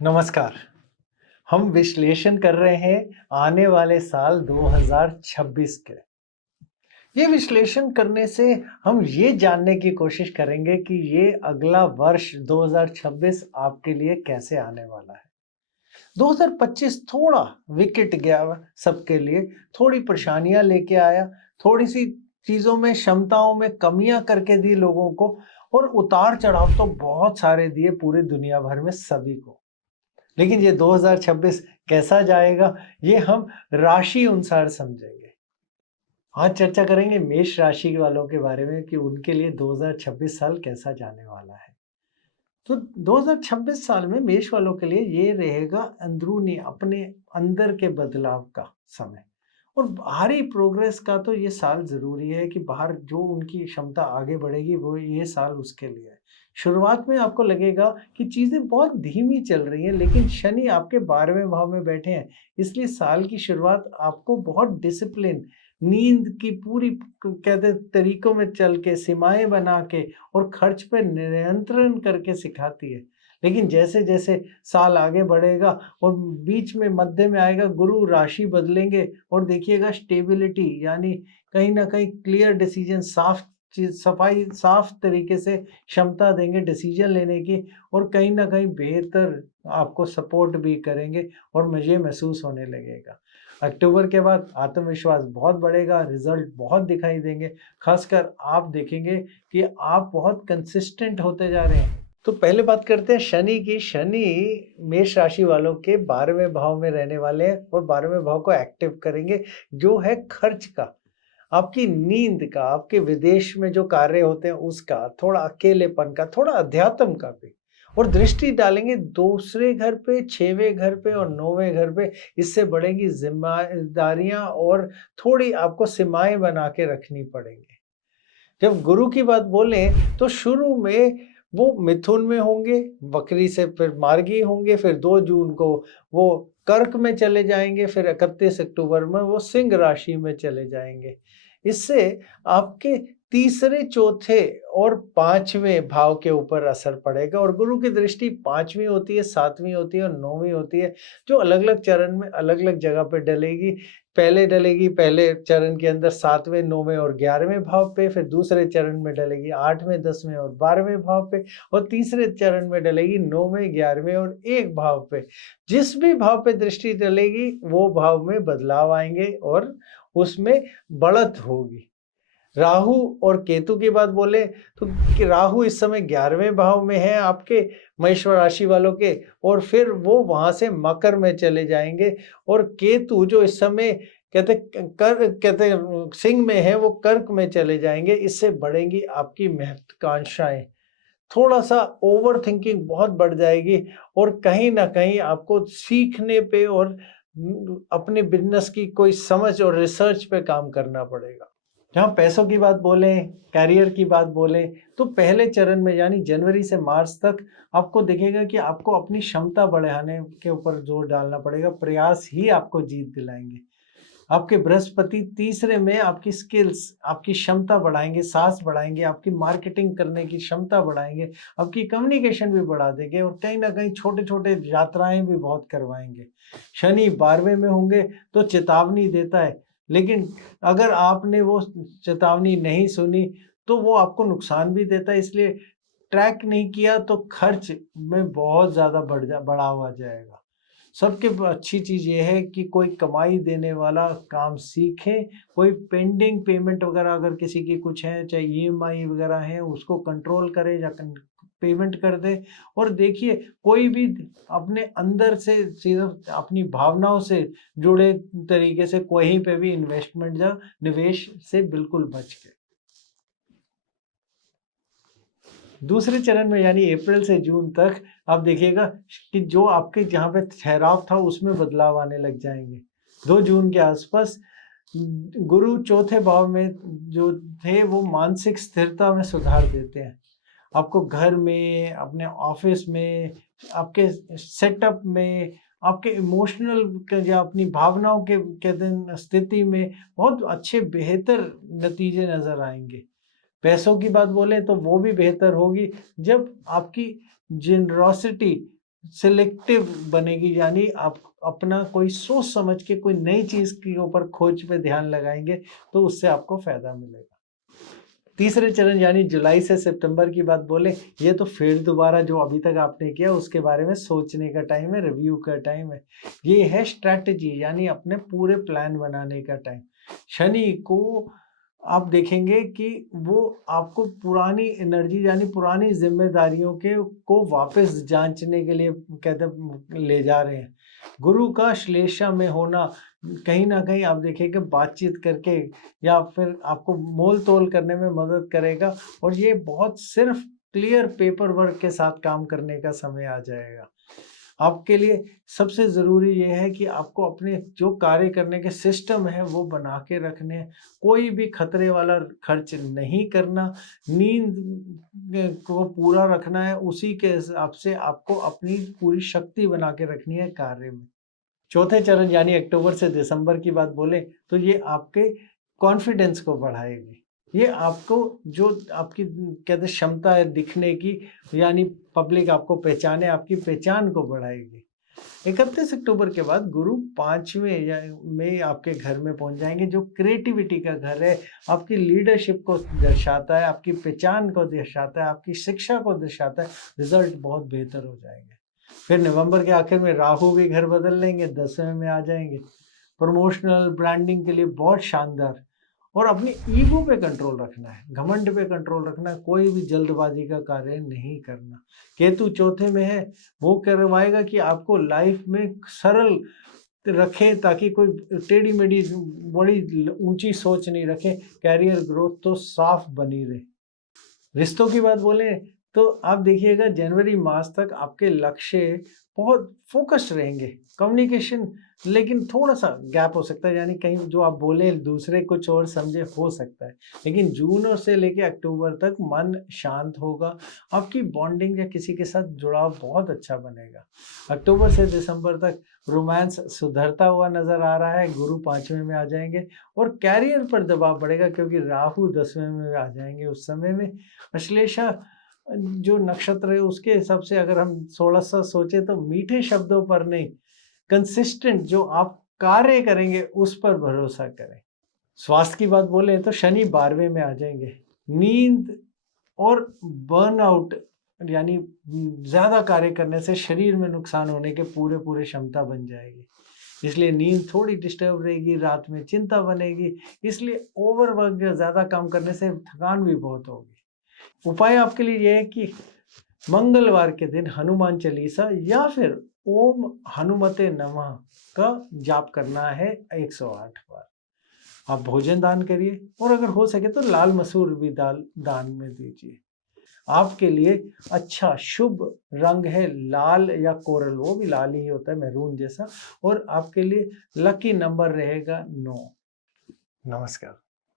नमस्कार। हम विश्लेषण कर रहे हैं आने वाले साल 2026 के। ये विश्लेषण करने से हम ये जानने की कोशिश करेंगे कि ये अगला वर्ष 2026 आपके लिए कैसे आने वाला है। 2025 थोड़ा विकेट गया सबके लिए, थोड़ी परेशानियां लेके आया, थोड़ी सी चीजों में क्षमताओं में कमियां करके दी लोगों को, और उतार चढ़ाव तो बहुत सारे दिए पूरे दुनिया भर में सभी को। लेकिन ये 2026 कैसा जाएगा, ये हम राशि अनुसार समझेंगे। आज चर्चा करेंगे मेष राशि वालों के बारे में कि उनके लिए 2026 साल कैसा जाने वाला है। तो 2026 साल में मेष वालों के लिए ये रहेगा अंदरूनी अपने अंदर के बदलाव का समय। और बाहरी प्रोग्रेस का तो ये साल ज़रूरी है कि बाहर जो उनकी क्षमता आगे बढ़ेगी वो ये साल उसके लिए है। शुरुआत में आपको लगेगा कि चीज़ें बहुत धीमी चल रही हैं, लेकिन शनि आपके 12वें भाव में बैठे हैं, इसलिए साल की शुरुआत आपको बहुत डिसिप्लिन, नींद की पूरी कहते हैं तरीकों में चल के, सीमाएँ बना के और खर्च पे नियंत्रण करके सिखाती है। लेकिन जैसे-जैसे साल आगे बढ़ेगा और बीच में मध्य में आएगा, गुरु राशि बदलेंगे और देखिएगा स्टेबिलिटी, यानी कहीं न कहीं क्लियर डिसीजन, साफ चीज़, सफाई, साफ तरीके से क्षमता देंगे डिसीजन लेने की, और कहीं न कहीं बेहतर आपको सपोर्ट भी करेंगे और मुझे महसूस होने लगेगा। अक्टूबर के बाद आत्मविश्वास बहुत बढ़ेगा, रिज़ल्ट बहुत दिखाई देंगे। ख़ासकर आप देखेंगे कि आप बहुत कंसिस्टेंट होते जा रहे हैं। तो पहले बात करते हैं शनि की। शनि मेष राशि वालों के 12वें भाव में रहने वाले हैं और 12वें भाव को एक्टिव करेंगे, जो है खर्च का, आपकी नींद का, आपके विदेश में जो कार्य होते हैं उसका, थोड़ा अकेलेपन का, थोड़ा अध्यात्म का भी। और दृष्टि डालेंगे दूसरे घर पे, 6वें घर पे और 9वें घर पे। इससे बढ़ेंगी ज़िम्मेदारियाँ और थोड़ी आपको सीमाएँ बना के रखनी पड़ेंगी। जब गुरु की बात बोलें तो शुरू में वो मिथुन में होंगे, वक्री से फिर मार्गी होंगे, फिर 2 जून को वो कर्क में चले जाएँगे, फिर 31 अक्टूबर में वो सिंह राशि में चले जाएँगे। इससे आपके तीसरे, चौथे और 5वें भाव के ऊपर असर पड़ेगा, और गुरु की दृष्टि 5वीं होती है, 7वीं होती है और 9वीं होती है, जो अलग-अलग चरण में अलग-अलग जगह पे डलेगी। पहले डलेगी पहले चरण के अंदर 7वें, 9वें और 11वें भाव पे, फिर दूसरे चरण में डलेगी 8वें, 10वें और 12वें भाव पे, और तीसरे चरण में डलेगी 9वें, 11वें और 1 भाव पे। जिस भी भाव पे दृष्टि डलेगी, वो भाव में बदलाव आएँगे और उसमें बढ़त होगी। राहु और केतु की बात बोले तो कि राहु इस समय 11वें भाव में है आपके मेष राशि वालों के, और फिर वो वहां से मकर में चले जाएंगे। और केतु जो इस समय कहते सिंह में है, वो कर्क में चले जाएंगे। इससे बढ़ेंगी आपकी महत्वाकांक्षाएं, थोड़ा सा ओवर थिंकिंग बहुत बढ़ जाएगी, और कहीं ना कहीं आपको सीखने पे और अपने बिजनेस की कोई समझ और रिसर्च पे काम करना पड़ेगा। जहाँ पैसों की बात बोलें, करियर की बात बोलें, तो पहले चरण में यानी जनवरी से मार्च तक आपको दिखेगा कि आपको अपनी क्षमता बढ़ाने के ऊपर जोर डालना पड़ेगा। प्रयास ही आपको जीत दिलाएँगे। आपके बृहस्पति तीसरे में आपकी स्किल्स, आपकी क्षमता बढ़ाएँगे, साहस बढ़ाएँगे, आपकी मार्केटिंग करने की क्षमता बढ़ाएँगे, आपकी कम्युनिकेशन भी बढ़ा देंगे, और कहीं न कहीं छोटे-छोटे यात्राएँ भी बहुत करवाएँगे। शनि 12वें में होंगे तो चेतावनी देता है, लेकिन अगर आपने वो चेतावनी नहीं सुनी तो वो आपको नुकसान भी देता है, इसलिए ट्रैक नहीं किया तो खर्च में बहुत ज़्यादा बढ़ाव आ जाएगा। सबके अच्छी चीज़ ये है कि कोई कमाई देने वाला काम सीखें, कोई पेंडिंग पेमेंट वगैरह अगर किसी की कुछ है, चाहे ईएमआई वगैरह है, उसको कंट्रोल करें या पेमेंट कर दें। और देखिए, कोई भी अपने अंदर से सिर्फ अपनी भावनाओं से जुड़े तरीके से कहीं पे भी इन्वेस्टमेंट या निवेश से बिल्कुल बच के। दूसरे चरण में यानी अप्रैल से जून तक आप देखिएगा कि जो आपके जहाँ पे ठहराव था उसमें बदलाव आने लग जाएंगे। 2 जून के आसपास गुरु चौथे भाव में जो थे वो मानसिक स्थिरता में सुधार देते हैं। आपको घर में, अपने ऑफिस में, आपके सेटअप में, आपके इमोशनल या अपनी भावनाओं के कहते हैं स्थिति में बहुत अच्छे बेहतर नतीजे नज़र आएँगे। पैसों की बात बोलें तो वो भी बेहतर होगी जब आपकी जेनरॉसिटी सिलेक्टिव बनेगी, यानी आप अपना कोई सोच समझ के कोई नई चीज़ के ऊपर खोज पे ध्यान लगाएँगे तो उससे आपको फ़ायदा मिलेगा। तीसरे चरण यानी जुलाई से सितंबर की बात बोले, ये तो फिर दोबारा जो अभी तक आपने किया उसके बारे में सोचने का टाइम है, रिव्यू का टाइम है। ये है स्ट्रैटेजी यानी अपने पूरे प्लान बनाने का टाइम। शनि को आप देखेंगे कि वो आपको पुरानी एनर्जी यानी पुरानी ज़िम्मेदारियों के को वापस जाँचने के लिए कहते ले जा रहे हैं। गुरु का श्लेषा में होना कहीं न कहीं आप देखिए कि बातचीत करके या फिर आपको मोल-तोल करने में मदद करेगा और ये बहुत सिर्फ़ क्लियर पेपर वर्क के साथ काम करने का समय आ जाएगा। आपके लिए सबसे ज़रूरी ये है कि आपको अपने जो कार्य करने के सिस्टम हैं वो बना के रखने हैं। कोई भी खतरे वाला खर्च नहीं करना, नींद को पूरा रखना है, उसी के हिसाब से आपको अपनी पूरी शक्ति बना के रखनी है कार्य में। चौथे चरण यानी अक्टूबर से दिसंबर की बात बोले तो ये आपके कॉन्फिडेंस को बढ़ाएगी। ये आपको जो आपकी कहते क्षमता है दिखने की यानी पब्लिक आपको पहचाने, आपकी पहचान को बढ़ाएगी। 31 अक्टूबर के बाद गुरु 5वें या में आपके घर में पहुंच जाएंगे जो क्रिएटिविटी का घर है, आपकी लीडरशिप को दर्शाता है, आपकी पहचान को दर्शाता है, आपकी शिक्षा को दर्शाता है। रिजल्ट बहुत बेहतर हो जाएंगे। फिर नवंबर के आखिर में राहु भी घर बदल लेंगे, 10वें में आ जाएंगे। प्रमोशनल ब्रांडिंग के लिए बहुत शानदार। और अपनी ईगो पे कंट्रोल रखना है, घमंड पे कंट्रोल रखना है, कोई भी जल्दबाजी का कार्य नहीं करना। केतु चौथे में है, वो करवाएगा कि आपको लाइफ में सरल रखे ताकि कोई टेढ़ी मेढ़ी बड़ी ऊंची सोच नहीं रखे। कैरियर ग्रोथ तो साफ बनी रहे। रिश्तों की बात बोले तो आप देखिएगा जनवरी मास तक आपके लक्ष्य बहुत फोकस्ड रहेंगे। कम्युनिकेशन लेकिन थोड़ा सा गैप हो सकता है, यानी कहीं जो आप बोले दूसरे कुछ और समझे हो सकता है। लेकिन जून और से लेके अक्टूबर तक मन शांत होगा, आपकी बॉन्डिंग या किसी के साथ जुड़ाव बहुत अच्छा बनेगा। अक्टूबर से दिसंबर तक रोमांस सुधरता हुआ नजर आ रहा है, गुरु 5वें में आ जाएंगे और कैरियर पर दबाव बढ़ेगा क्योंकि राहु 10वें में आ जाएंगे। उस समय में अश्लेषा जो नक्षत्र है उसके हिसाब से अगर हम थोड़ा सा सोचे तो मीठे शब्दों पर नहीं, कंसिस्टेंट जो आप कार्य करेंगे उस पर भरोसा करें। स्वास्थ्य की बात बोले तो शनि 12वें में आ जाएंगे। नींद और बर्नआउट यानी ज्यादा कार्य करने से शरीर में नुकसान होने के पूरे क्षमता बन जाएगी, इसलिए नींद थोड़ी डिस्टर्ब रहेगी, रात में चिंता बनेगी, इसलिए ओवरवर्क या ज्यादा काम करने से थकान भी बहुत होगी। उपाय आपके लिए यह है कि मंगलवार के दिन हनुमान चालीसा या फिर ओम हनुमते नमः का जाप करना है 108 बार। आप भोजन दान करिए और अगर हो सके तो लाल मसूर भी दान में दीजिए। आपके लिए अच्छा शुभ रंग है लाल या कोरल, वो भी लाल ही होता है मैरून जैसा, और आपके लिए लकी नंबर रहेगा 9। नमस्कार।